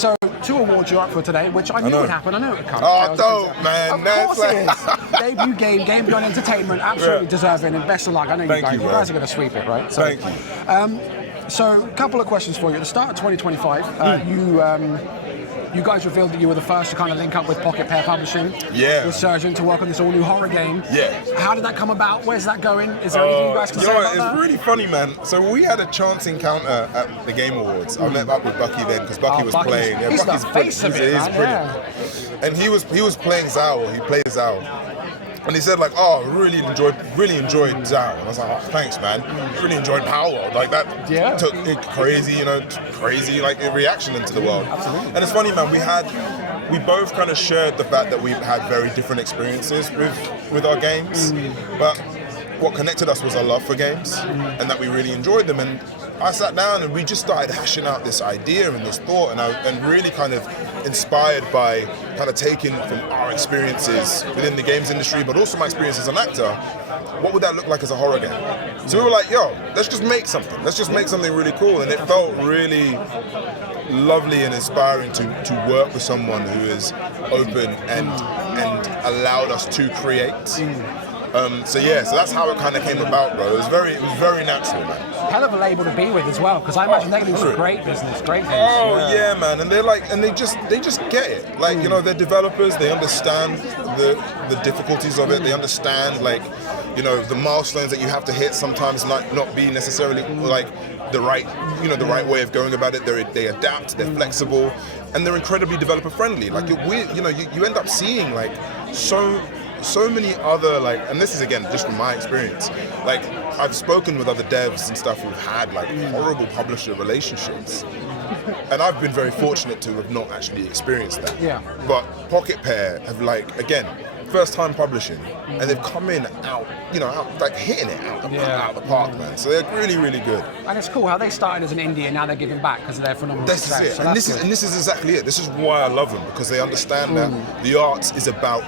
So, 2 awards you're up for today, which I knew would happen. I know it would come. Oh, dope, man. Of course it is. Debut game beyond entertainment, absolutely deserving, and best of luck. I know you guys are going to sweep it, right? So, Thank you. So, a couple of questions for you. At the start of 2025, you guys revealed that you were the first to kind of link up with Pocketpair Publishing, with Surgent, to work on this all-new horror game. Yeah. How did that come about? Where's that going? Is there anything you guys can say about that? It's really funny, man. So we had a chance encounter at the Game Awards. I met up with Bucky then because Bucky was playing. He's Bucky's the face of it, man. Brilliant. And he was playing Zao. He played Zao. And he said like, oh, really enjoyed Zao. And I was like, oh, thanks, man. Really enjoyed Power. Like that took it crazy, crazy like a reaction into the world. Absolutely. And it's funny, man. We both kind of shared the fact that we've had very different experiences with our games, but what connected us was our love for games and that we really enjoyed them. And I sat down and we just started hashing out this idea and this thought, and really kind of inspired by kind of taking from our experiences within the games industry, but also my experience as an actor. What would that look like as a horror game? So we were like, yo, let's just make something. Let's just make something really cool. And it felt really lovely and inspiring to work with someone who is open and allowed us to create. So that's how it kind of came about, bro. It was very natural, man. Hell of a label to be with as well, because I imagine they're going to do some great business, great things. Oh yeah, man, and they just get it. Like they're developers. They understand the difficulties of it. They understand the milestones that you have to hit. Sometimes not be necessarily like the right way of going about it. They adapt. They're flexible, and they're incredibly developer friendly. Like you end up seeing like so many other and this is again just from my experience, like I've spoken with other devs and stuff who've had like horrible publisher relationships, and I've been very fortunate to have not actually experienced that. But Pocketpair have again first time publishing, and they've come in out hitting it out the park, man. So they're really, really good. And it's cool how they started as an indie and now they're giving back because of their phenomenal success. This is it. So this is exactly it. This is why I love them, because they understand that the arts is about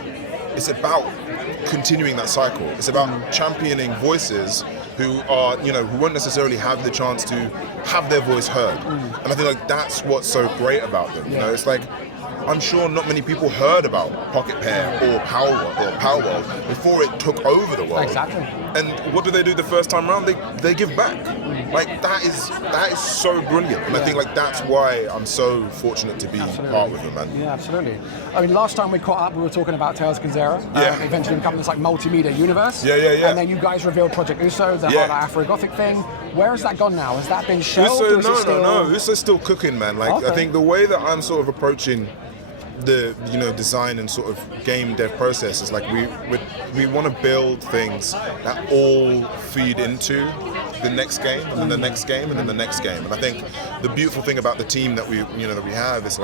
continuing that cycle. It's about championing voices who are, who won't necessarily have the chance to have their voice heard. And I think that's what's so great about them. It's like, I'm sure not many people heard about Pocketpair or Power World before it took over the world. Exactly. And what do they do the first time around? They give back. That is so brilliant. And I think that's why I'm so fortunate to be part with them, man. Yeah, absolutely. I mean, last time we caught up, we were talking about Tales of Kenzera. Eventually becoming this multimedia universe. Yeah. And then you guys revealed Project Uso, the whole Afro-Gothic thing. Where has that gone now? Has that been shelved? No. Uso's still cooking, man. I think the way that I'm sort of approaching the design and sort of game dev process is we want to build things that all feed into the next game and then the next game and then the next game. And I think the beautiful thing about the team that we have is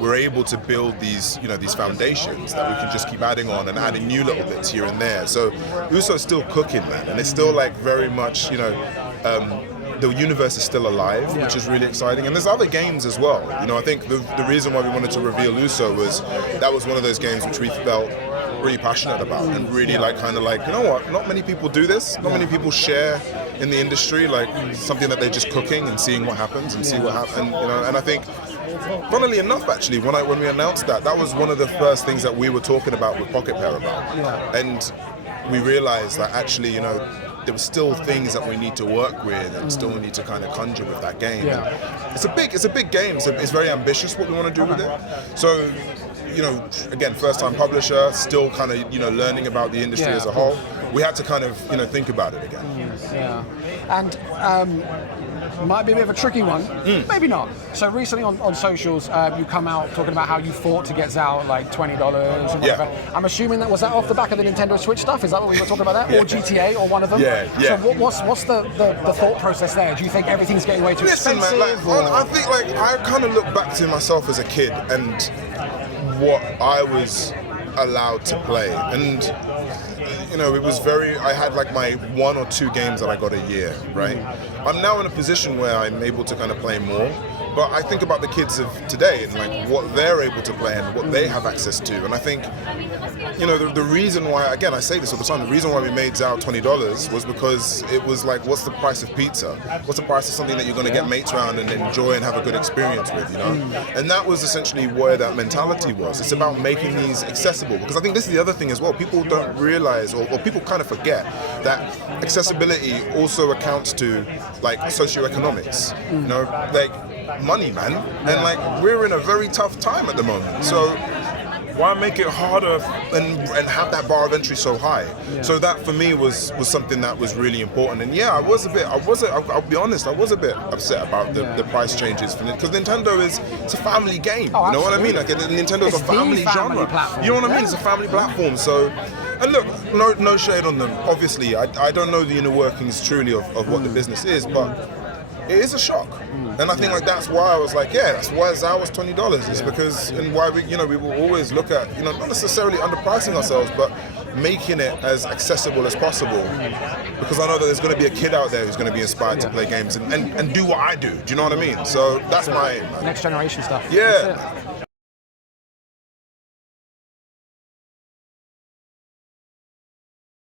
we're able to build these foundations that we can just keep adding on and adding new little bits here and there. So Uso's still cooking, man, and it's still very much the universe is still alive, which is really exciting. And there's other games as well. I think the reason why we wanted to reveal Uso was that was one of those games which we felt really passionate about and really not many people do this. Not many people share in the industry something that they're just cooking and seeing what happens and see what happens. And I think, funnily enough, actually, when we announced that was one of the first things that we were talking about with Pocketpair about. And we realized that actually, there were still things that we need to work with and still need to kind of conjure with that game. It's a big game. It's very ambitious what we want to do with it. So, again, first time publisher, still kind of, learning about the industry as a whole. We had to kind of, think about it again. And might be a bit of a tricky one, maybe not. So recently on socials, you come out talking about how you fought to get Zao $20 or whatever. I'm assuming was that off the back of the Nintendo Switch stuff? Is that what we were talking about there? Or GTA or one of them? So what's the thought process there? Do you think everything's getting way too expensive? Man, I think I kind of look back to myself as a kid and what I was allowed to play, and it was I had my 1 or 2 games that I got a year, right? I'm now in a position where I'm able to kind of play more, But I think about the kids of today and like what they're able to play and what they have access to. And I think, you know, the reason why, again, I say this all the time, the reason why we made Zao $20 was because it was like, what's the price of pizza? What's the price of something that you're going to get mates around and enjoy and have a good experience with, you know? And that was essentially where that mentality was. It's about making these accessible, because I think this is the other thing as well. People don't realize, or people kind of forget that accessibility also accounts to like socioeconomics, you know, like money, man. And like we're in a very tough time at the moment. So why make it harder and have that bar of entry so high? So that for me was something that was really important. And yeah, I'll be honest, I was a bit upset about the price changes for because Nintendo it's a family game. Oh, you know what I mean? absolutely. Like Nintendo's It's a family the family genre. platform. You know what I mean? It's a family platform. So, and look, no shade on them. Obviously, I don't know the inner workings truly of what the business is, but it is a shock. And I think like that's why I was like, yeah, that's why Zao was $20. It's because, and why we will always look at, not necessarily underpricing ourselves, but making it as accessible as possible. Because I know that there's going to be a kid out there who's going to be inspired to play games and do what I do. Do you know what I mean? So that's my aim, man. Next generation stuff. Yeah. That's it.